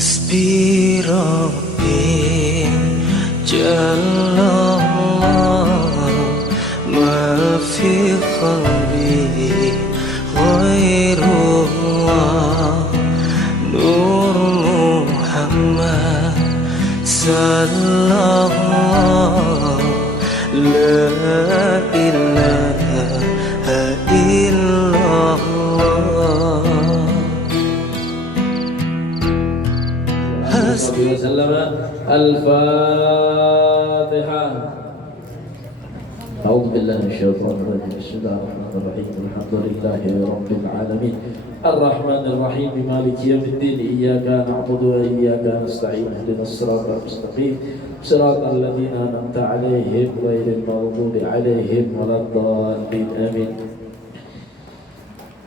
حسبي ربي جل الله ما في قلبي غير الله نور محمد صلى الله لا إله إلا الله الفاتحة. أعوذ بالله من الشيطان الرجيم. بسم الله الرحمن الرحيم. الحمد لله رب العالمين الرحمن الرحيم مالك يوم الدين. إياك نعبد وإياك نستعين. اهدنا الصراط المستقيم صراط الذين أنعمت عليهم غير المغضوب عليهم ولا الضالين. آمين.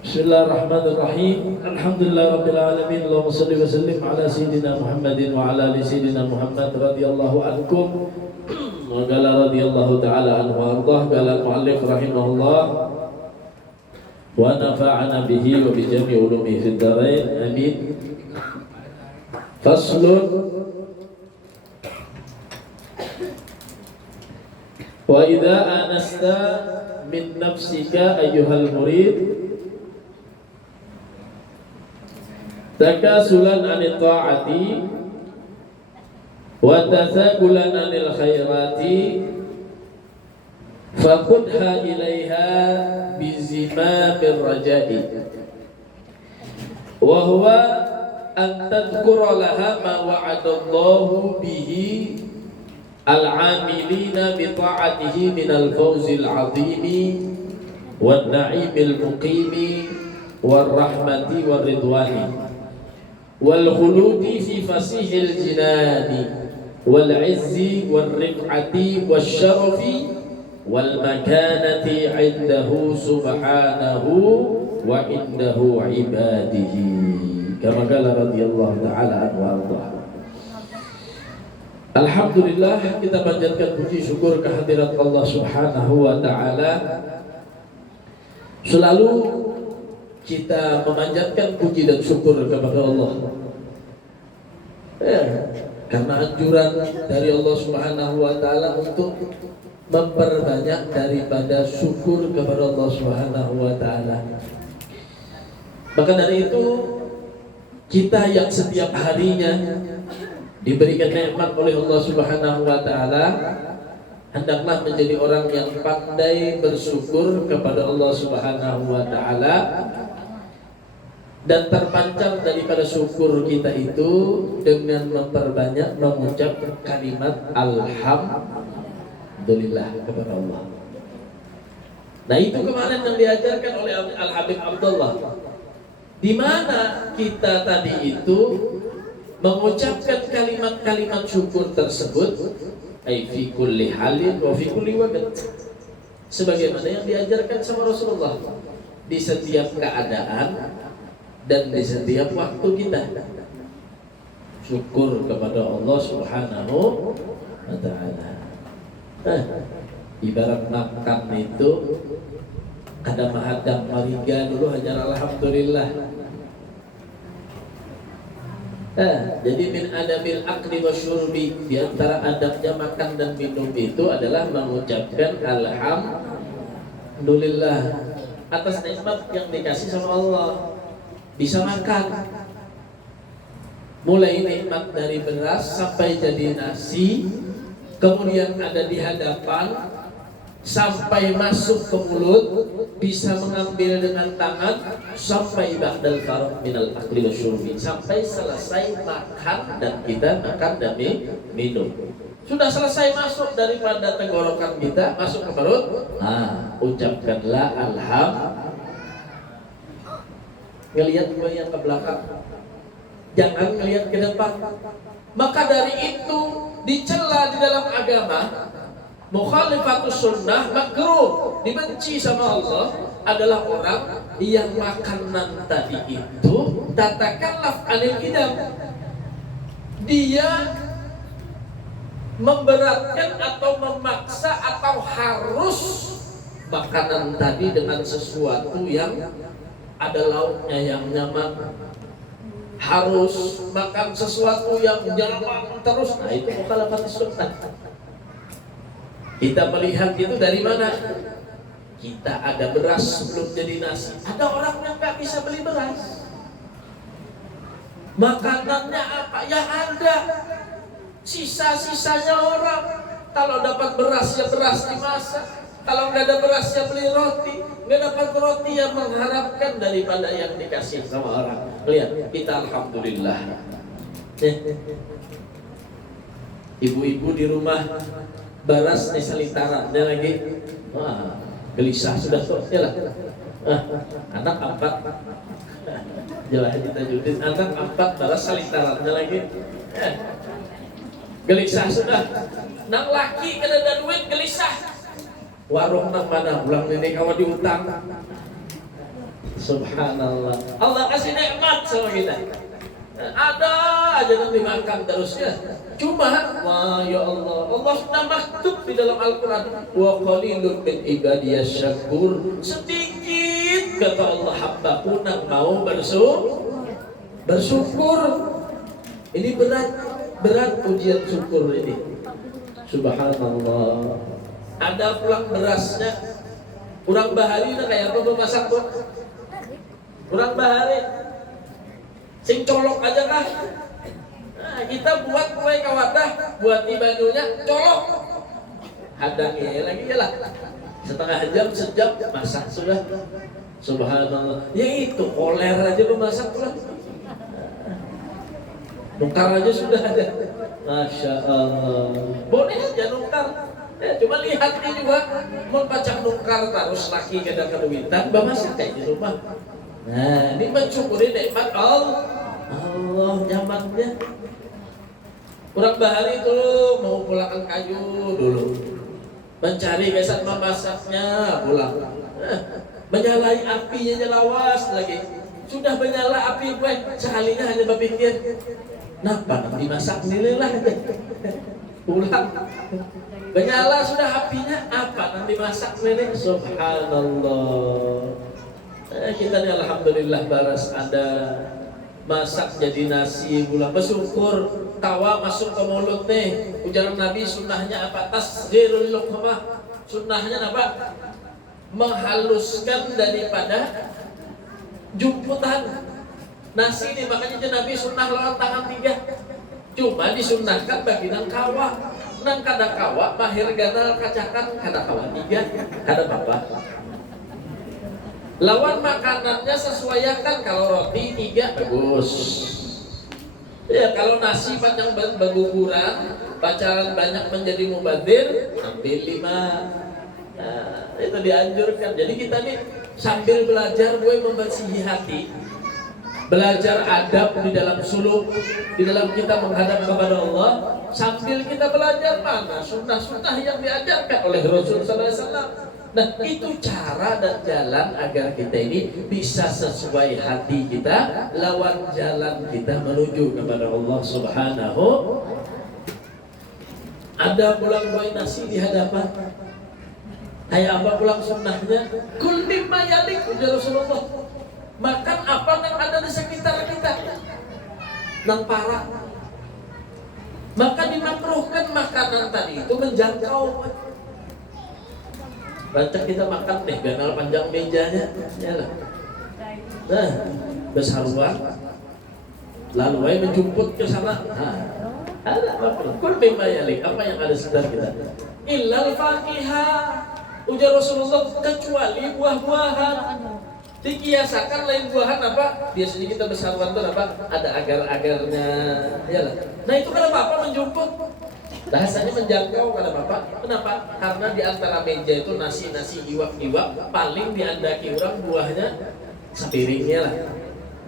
Bismillahirrahmanirrahim. Alhamdulillah rabbil alamin. Allahumma shalli wa sallim ala sayyidina Muhammadin wa ala ali sayyidina Muhammad radhiyallahu ankum wa qala radhiyallahu ta'ala anhu wa ardhah. Qala al-muallif rahimahullah wa nafa'ana bihi wa bi jami' ulumihi fid dharain. Amin. Faslun. Wa idza anasta min nafsika ayyuhal murid takasulan anil ta'ati wa tasakulan anil khairati faqudha ilaiha bizimamir raja'i wa huwa an tadhkura laha ma wa'adallahu bihi al-amilina bi ta'atihi minal fawzil 'azimi wan na'imil muqimi war rahmati war ridwani wal khuludi fi fasihil jinani wal izzi wal rif'ati wasyarafi wal makanati 'indahu subhanahu wa 'indahu 'ibadihi kama qala radhiyallahu ta'ala anhu warḍah. Alhamdulillah, kita panjatkan puji syukur kehadirat Allah Subhanahu wa ta'ala. Selalu kita memanjatkan puji dan syukur kepada Allah karena anjuran dari Allah Subhanahu wa ta'ala untuk memperbanyak daripada syukur kepada Allah Subhanahu wa ta'ala. Maka dari itu kita yang setiap harinya diberikan nikmat oleh Allah Subhanahu wa ta'ala hendaklah menjadi orang yang pandai bersyukur kepada Allah Subhanahu wa ta'ala. Dan terpancar daripada syukur kita itu dengan memperbanyak mengucap kalimat alhamdulillah kepada Allah. Nah, itu kemarin yang diajarkan oleh Al-Habib Abdullah, di mana kita tadi itu mengucapkan kalimat-kalimat syukur tersebut ai fi kulli halin wa fi kulli waqt, sebagaimana yang diajarkan sama Rasulullah, di setiap keadaan dan di setiap waktu kita syukur kepada Allah Subhanahu wa ta'ala. Ibarat makan itu ada mahadam mariga dulu hanya alhamdulillah. Jadi min adabil akli wa syurbi, di antara adabnya makan dan minum itu adalah mengucapkan alhamdulillah atas nikmat yang dikasih sama Allah. Bisa makan, mulai nikmat dari beras sampai jadi nasi, kemudian ada di hadapan sampai masuk ke mulut, bisa mengambil dengan tangan sampai ba'dal farq minal akli wasyurbi, sampai selesai makan dan kita makan dan minum. Sudah selesai masuk daripada tenggorokan kita masuk ke perut, ucapkanlah alhamdulillah. Ngelihat gue yang ke belakang, jangan ngelihat ke depan. Maka dari itu dicela di dalam agama, mukhalifatus sunnah, makruh, dibenci sama Allah adalah orang yang makanan tadi itu tatakallaf anil idam, dia memberatkan atau memaksa atau harus makanan tadi dengan sesuatu yang ada lauknya yang nyaman, harus makan sesuatu yang nyaman terus. Nah itu mukhalafat sunnah. Kita melihat itu dari mana? Kita ada beras sebelum jadi nasi. Ada orang yang nggak bisa beli beras. Makanannya apa? Ya ada. Sisa-sisanya orang. Kalau dapat beras ya beras dimasak. Kalau nggak ada beras ya beli roti. Nggak dapat roti ya mengharapkan daripada yang dikasih sama orang. Lihat, kita alhamdulillah. Ibu-ibu di rumah beras nih selitarannya lagi. Wah, gelisah sudah tuh. Yalah. Anak 4. Jelas kita judin anak 4 beras selitarannya lagi. Gelisah sudah. Nang laki kena ada duit gelisah. Warung nang mana ulang ini kawan diutang. Subhanallah. Allah kasih nikmat sama kita. Ada aja nanti makan terusnya. Cuma, wah ya Allah, Allah sudah maktub di dalam Al-Quran. Wa qalilun min ibadiyas syakur. Sedikit kata Allah hambaku yang mau bersyukur. Ini berat ujian syukur ini. Subhanallah. Ada pulang berasnya, kurang bahari na kayak apa masak tuh? Kurang bahari, sing colok aja kah? Nah, kita buat kue kawadah, buat di Bandungnya colok, hadangnya lagi ya lah. Setengah jam, sejam masak sudah. Subhanallah. Ya itu koler aja lu masak tuh. Nukar aja sudah ada. Masya Allah. Boleh aja nukar. Ya, cuma lihat ini juga mau baca nukar terus laki kada keduitan, bamasak kayak di rumah. Nah, ini mensyukuri nikmat Allah zamannya. Kurang bahari itu mau pulangkan kayu dulu, mencari gesan memasaknya pulang. Menyalai apinya nyelawas lagi. Sudah menyala api gue, sekalinya hanya berpikir, kenapa nanti masak nilai lah pulang. Menyala sudah apinya, apa nanti masak ini? Subhanallah. Kita ini alhamdulillah baras ada masak jadi nasi gula. Bersyukur tawa masuk ke mulut nih. Ujaran Nabi sunnahnya apa? Tasghirul luqmah. Sunnahnya apa? Menghaluskan daripada jumputan nasi ini. Makanya Nabi sunnah lawan tangan 3. Cuma disunnahkan bagi nang kawa. Nang kada kawa mahir ganal kacakan kada kawa 3 kada apa. Lawan makanannya sesuaikan. Kalau roti 3 bagus. Ya kalau nasi panjang berguguran, pacaran banyak menjadi mubadir, ambil 5. Nah, itu dianjurkan. Jadi kita nih sambil belajar gue membersihi hati, belajar adab di dalam suluk, di dalam kita menghadap kepada Allah, sambil kita belajar mana sunnah-sunnah yang diajarkan oleh Rasul sallallahu alaihi wasallam. Nah, itu cara dan jalan agar kita ini bisa sesuai hati kita, lawan jalan kita menuju kepada Allah Subhanahu. Ada pulang buah nasi di hadapan. Kayak apa pulang sunnahnya? Kul mimma yalik ujar Rasulullah. Makan apa yang ada di sekitar kita, yang parah. Maka dimakruhkan makanan tadi itu menjangkau. Baca kita makan deh, ganal panjang mejanya, ya lah. Nah, besarwan, lalu saya menjemput ke sana. Nah, ada apa? Kul mimma yalik, apa yang ada sekitar kita? Illal faqihah. Ujar Rasulullah, kecuali buah-buahan. Dikiasakan lain buahan apa? Biasanya kita besar bantu apa? Ada agar-agarnya, ya lah. Nah itu kenapa apa menjemput? Bahasanya menjangkau kada apa? Kenapa? Karena di antara meja itu nasi-nasi iwak-iwak, paling diandaki orang buahnya sepiringnya lah.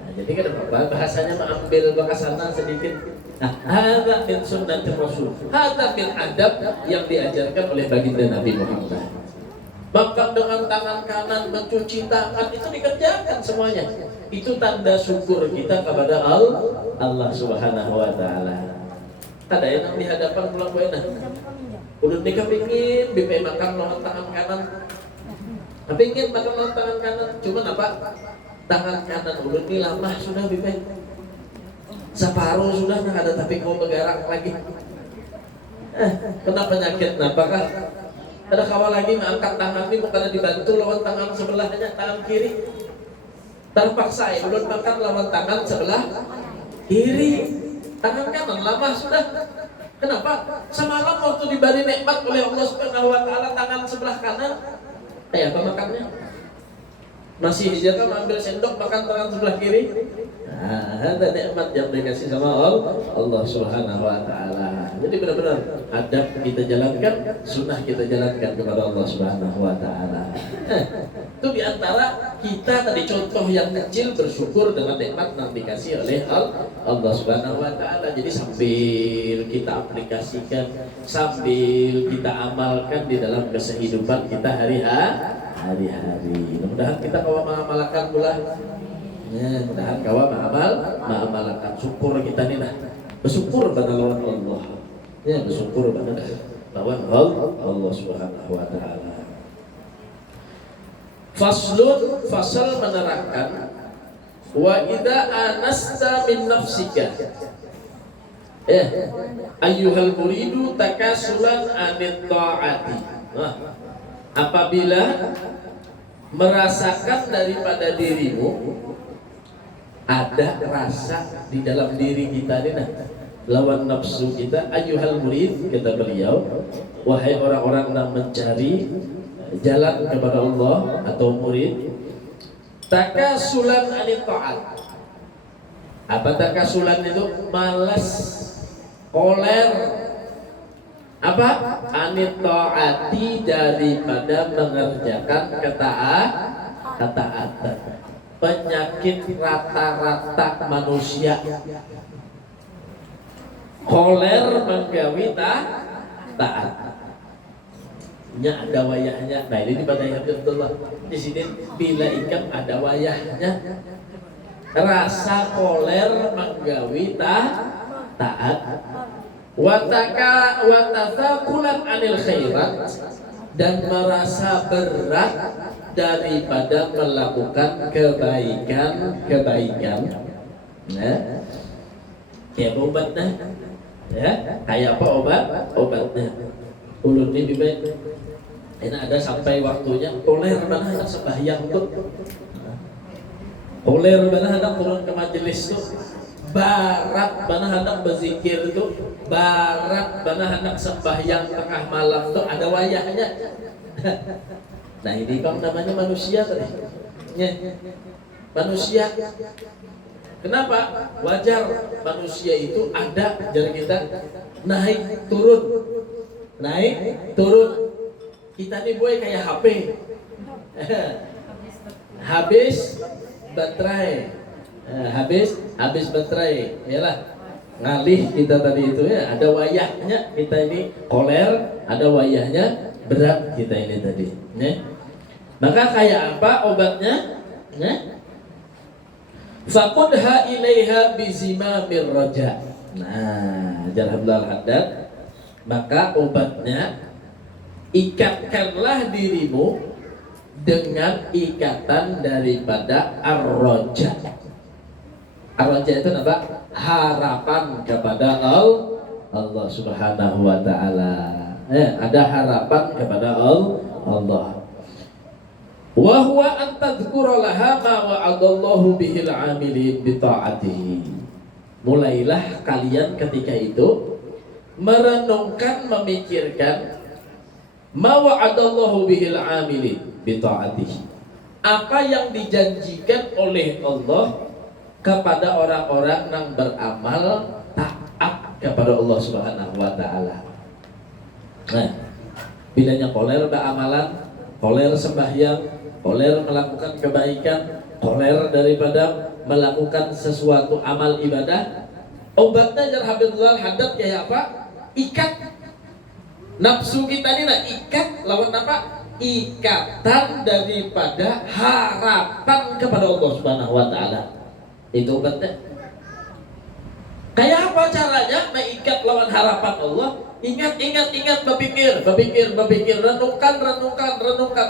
Nah, jadi kada apa? Bahasanya mengambil bakasana sedikit. Nah, hadza min sunnatir Rasul. Hadza min adab yang diajarkan oleh baginda Nabi Muhammad. Makan dengan tangan kanan, mencuci tangan, itu dikerjakan semuanya. Itu tanda syukur kita kepada Allah Subhanahu wa ta'ala. Ada yang di hadapan pulang buena. Udah nikah pingin, bipe makan lawan tangan kanan. Pingin makan lawan tangan kanan, cuman apa? Tangan kanan udah ini lama sudah bipe. separuh sudah nggak ada tapi kau bergerak lagi. Kena penyakit, apakah ada kawan lagi mengangkat tangan ini bukan dibantu lawan tangan sebelahnya, tangan kiri. Terpaksa ya, belum makan lawan tangan sebelah kiri, tangan kanan lama sudah. Kenapa? Semalam waktu diberi nikmat oleh Allah Subhanahu Wa Taala tangan sebelah kanan, apa makannya? Masih hijau kan ambil sendok makan tangan sebelah kiri. Nah, ada nikmat yang dikasih sama Allah Subhanahu Wa Taala. Jadi benar-benar adab kita jalankan, sunnah kita jalankan kepada Allah Subhanahu Wa Taala. Itu diantara kita tadi contoh yang kecil bersyukur dengan nikmat yang dikasih oleh Allah Subhanahu Wa Taala. Jadi sambil kita aplikasikan, sambil kita amalkan di dalam kehidupan kita hari-hari. Mudah-mudahan kita kawa mengamalkan pula. Mudah-mudahan kawa mengamalkan syukur kita nih, bersyukur pada lawan Allah. Bersyukur pada lawan Allah Subhanahu Wa Taala. Fasal menerangkan wa idza anasta min nafsika ayyuhal muridu takasulan anit ta'ati. Apabila merasakan daripada dirimu ada rasa di dalam diri kita ini lawan nafsu kita, ayyuhal murid, kata beliau, wahai orang-orang yang mencari jalan kepada Allah atau murid, takasulan anit ta'at. Apa takasulan itu? Malas, koler, apa? Anit ta'ati, daripada mengerjakan ketaatan. Penyakit rata-rata manusia, koler menggawi taat. Ada wayahnya. Nah ini di Badai Abdullah di sini bila ikan ada wayahnya. Rasa koler menggawi taat. Watasakulan anil khairat, dan merasa berat daripada melakukan kebaikan. Kayak obatnya, kayak apa obatnya? Ulun ini bibit. Ini ada sampai waktunya koler mana hendak sembahyang tuh, koler mana hendak turun ke majelis tuh, barat mana hendak berzikir tuh, barat mana hendak sembahyang tengah malam tuh, ada wayahnya. Nah ini kan namanya manusia tadi, manusia. Kenapa? Wajar manusia itu ada dari kita naik turun. Kita nih boy kayak HP, habis baterai, habis baterai, yalah ngalih kita tadi itu ya. Ada wayahnya kita ini koler, ada wayahnya berat kita ini tadi. Maka kayak apa obatnya? Faqudha ilaiha bizimamir raja. Nah, Jalhabul Haddad, maka obatnya ikatkanlah dirimu dengan ikatan daripada ar-raja. Ar-raja itu apa? Harapan kepada Allah Subhanahu Wa Taala. Ada harapan kepada Allah. Wa huwa an tadhkura laha ma wa'adallahu bihil 'amilin bi ta'atihi. Mulailah kalian ketika itu merenungkan, memikirkan ma wa'adallahu bihil 'amilin bi ta'atihi. Apa yang dijanjikan oleh Allah kepada orang-orang yang beramal taat kepada Allah Subhanahu Wa Taala. Nah, bilanya koler beramalan, koler sembahyang, koler melakukan kebaikan, koler daripada melakukan sesuatu amal ibadah, obatnya Jalhabul Haddad kayak apa? Ikat nafsu kita ini, ikat lawan apa? Ikatan daripada harapan kepada Allah Subhanahu Wa Taala. Itu obatnya. Kayak apa caranya mengikat lawan harapan Allah? Ingat, berpikir, renungkan.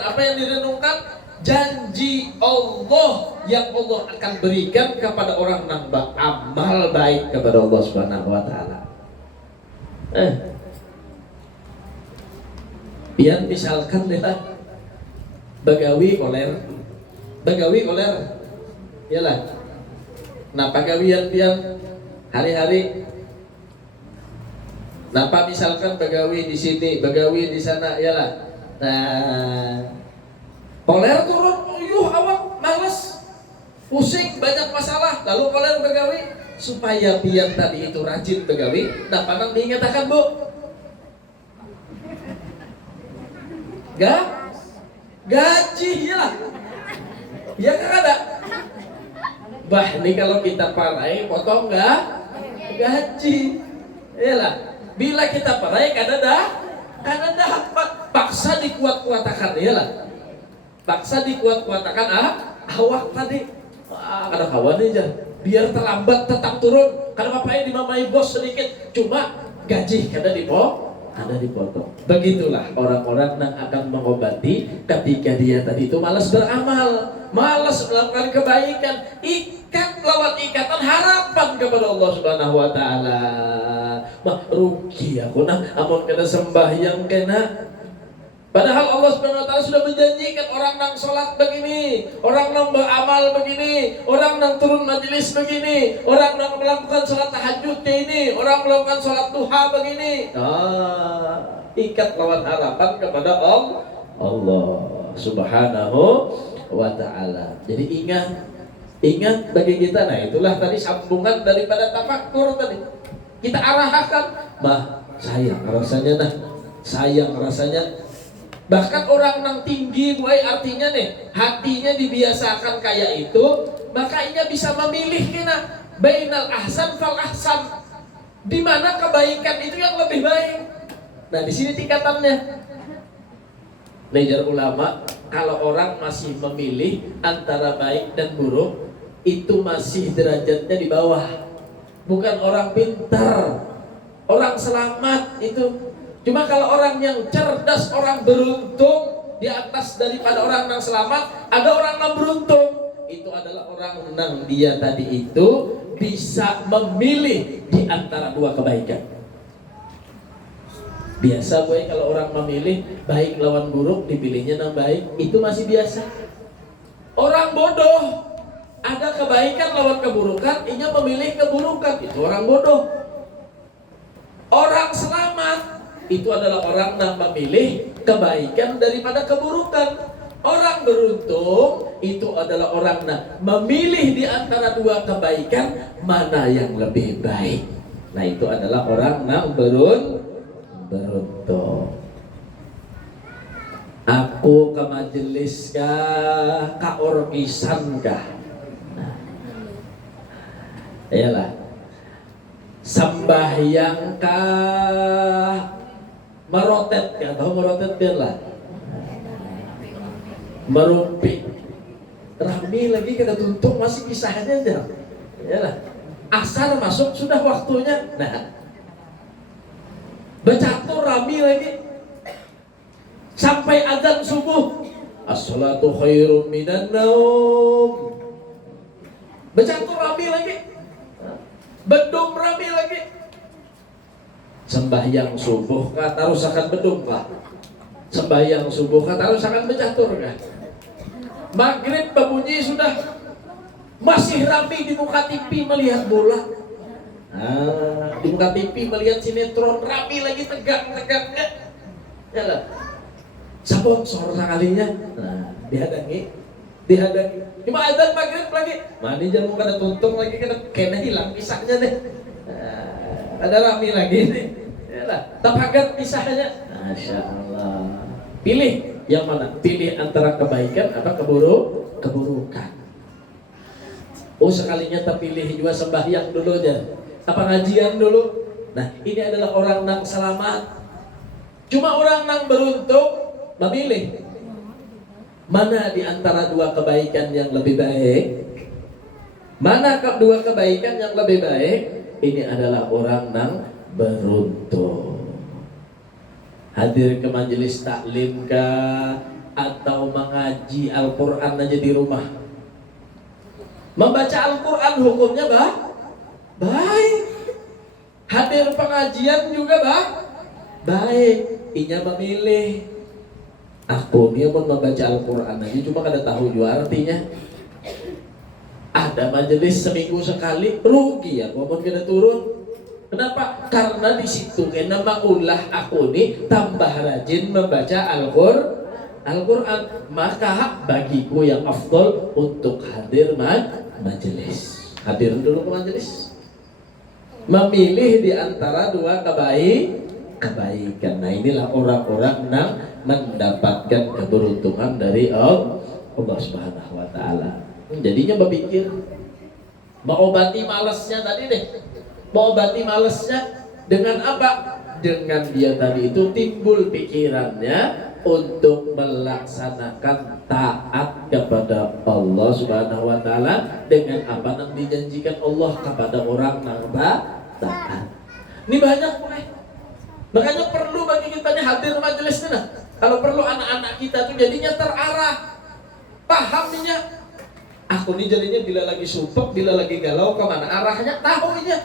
Apa yang direnungkan? janji Allah yang Allah akan berikan kepada orang yang beramal baik kepada Allah Subhanahu wa taala. Pian misalkan lah bagawi koler yalah. Nah pagawian pian hari-hari napa misalkan bagawi di sini, bagawi di sana yalah. Nah koler turun, awak malas, pusing, banyak masalah, lalu koler begawi supaya pian tadi itu rajin begawi. Nah panang diingatakan bu, gaji ya kan ada. Bah ini kalau kita parai potong gaji, iyalah. Bila kita parai karena dapat paksa dikuat-kuatakan, iyalah. Paksa dikuat-kuatakan awak tadi ada kawan aja biar terlambat tetap turun karena bapaknya dimamai bos sedikit cuma gaji kada dipotong. Begitulah orang-orang yang akan mengobati ketika dia tadi itu malas beramal, malas melakukan kebaikan, ikat lewat ikatan harapan kepada Allah Subhanahu wa taala. Mah rugi aku amun kena sembahyang kena. Padahal Allah Subhanahu wa taala sudah menjanjikan orang yang sholat begini, orang yang beramal begini, orang yang turun majelis begini, orang yang melakukan sholat tahajud ini, orang melakukan sholat duha begini. Ikat lawan harapan kepada Allah Subhanahu wa taala. Jadi ingat bagi kita. Nah itulah tadi sambungan daripada tafakkur tadi. Kita arahkan, sayang rasanya. Bahkan orang yang tinggi buai artinya nih hatinya dibiasakan kayak itu, maka ia bisa memilih kena bainal ahsan fal ahsan, di mana kebaikan itu yang lebih baik. Nah di sini tingkatannya. Lejar ulama kalau orang masih memilih antara baik dan buruk itu masih derajatnya di bawah, bukan orang pintar, orang selamat itu. Cuma kalau orang yang cerdas, orang beruntung di atas daripada orang yang selamat, ada orang yang beruntung. Itu adalah orang yang dia tadi itu bisa memilih di antara dua kebaikan. Biasa boy kalau orang memilih baik lawan buruk, dipilihnya yang baik, itu masih biasa. Orang bodoh, ada kebaikan lawan keburukan, ia memilih keburukan, itu orang bodoh. Orang selamat itu adalah orang yang memilih kebaikan daripada keburukan. Orang beruntung itu adalah orang yang memilih di antara dua kebaikan mana yang lebih baik. Nah itu adalah orang yang beruntung. Aku ke majelis kah, ka orkisan kah? Nah, iyalah. Sembahyang kah, merotet kah? Tahu merotet biarlah. Merumpi. Rami lagi kita tuntung masih kisahnya aja. Iyalah. Asar masuk sudah waktunya. Nah, bercatur rami lagi. Sampai adzan subuh, as-salatu khairum minan naum. Bercatur rami lagi, bedum rami lagi. Sembahyang subuh kata harus akan bedum kah? Sembahyang subuh kata harus akan bercatur kah? Maghrib berbunyi sudah masih rami di muka TV melihat bola. Di muka TV melihat sinetron rami lagi tegak-tegaknya. Yalah. Sponsor sekalinya, dihadangi. Cuma adzan maghrib lagi, mandi jamu kada tuntung lagi kena hilang pisahnya deh. Ada rami lagi nih, yalah. Tapagat pisahnya, masya Allah. Pilih yang mana? Pilih antara kebaikan apa keburukan. Oh sekalinya terpilih juga sembahyang dulu aja, apa ngajian dulu. Nah ini adalah orang yang selamat. Cuma orang yang beruntung memilih mana di antara dua kebaikan yang lebih baik. Mana dua kebaikan yang lebih baik? Ini adalah orang yang beruntung. Hadir ke majelis taklim kah, atau mengaji Al-Quran aja di rumah. Membaca Al-Quran hukumnya baik. Hadir pengajian juga baik. Inya memilih. Aku dia pun membaca Al-Quran aja cuma kada tahu juga artinya. Ada majelis seminggu sekali, rugi ya walaupun kada turun. Kenapa? Karena di situ kena maulah aku nih tambah rajin membaca Al-Quran. Maka bagiku yang afdol untuk hadir majelis. Hadir dulu ke majelis. Memilih di antara dua kebaikan. Nah inilah orang-orang yang mendapatkan keberuntungan dari Allah Subhanahu wa Ta'ala. Jadinya berpikir mengobati malasnya tadi deh. Mengobati malasnya dengan apa? Dengan dia tadi itu timbul pikirannya untuk melaksanakan taat kepada Allah Subhanahu wa Ta'ala dengan apa yang dijanjikan Allah kepada orang yang taat. Ini banyak mulai. Makanya perlu bagi kita nih hadir majelis ini. Kalau perlu anak-anak kita tuh jadinya terarah, pahamnya. Aku nih jadinya bila lagi sumpek, bila lagi galau kemana arahnya tahunya.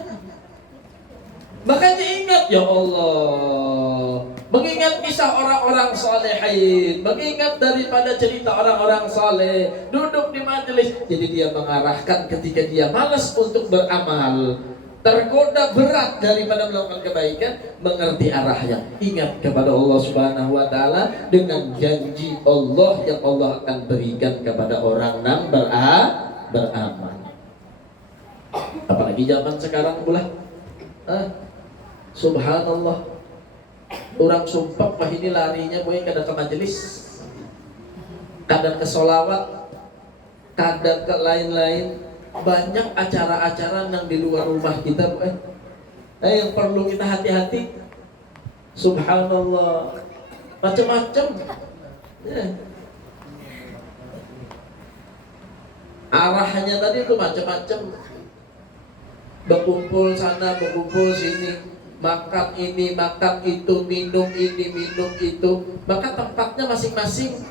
Makanya ingat ya Allah, mengingat kisah orang-orang salihin, mengingat daripada cerita orang-orang saleh, duduk di majelis. Jadi dia mengarahkan ketika dia malas untuk beramal, tergoda berat daripada melakukan kebaikan, mengerti arahnya. Ingat kepada Allah Subhanahu wa Ta'ala dengan janji Allah yang Allah akan berikan kepada orang yang beramal. Apalagi zaman sekarang pula. Subhanallah. Orang sumpah wah ini larinya boy kadang ke majelis, kadang ke sholawat, kadang ke lain-lain. Banyak acara-acara yang di luar rumah kita yang perlu kita hati-hati. Subhanallah, macam-macam ya. Arahnya tadi itu macam-macam. Berkumpul sana, berkumpul sini, makan ini, makan itu, minum ini, minum itu. Maka tempatnya masing-masing.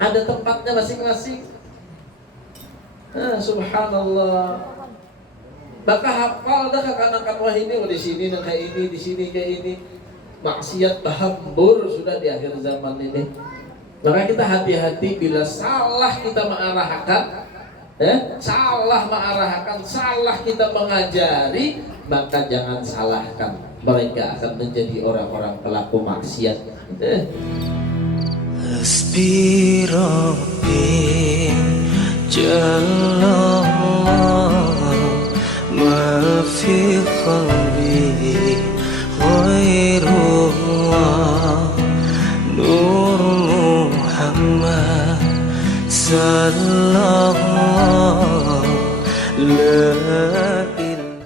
Ada tempatnya masing-masing. Subhanallah. Maka hafal dah kekanakan wah ini di sini kayak ini, di sini kayak ini. Maksiat bahambur sudah di akhir zaman ini. Maka kita hati-hati bila salah kita mengarahkan, salah kita mengajari, maka jangan salahkan. Mereka akan menjadi orang-orang pelaku maksiat. Hasbi Rabbi Jallallah ma fi qalbi ghairullah Nur Muhammad sallallahu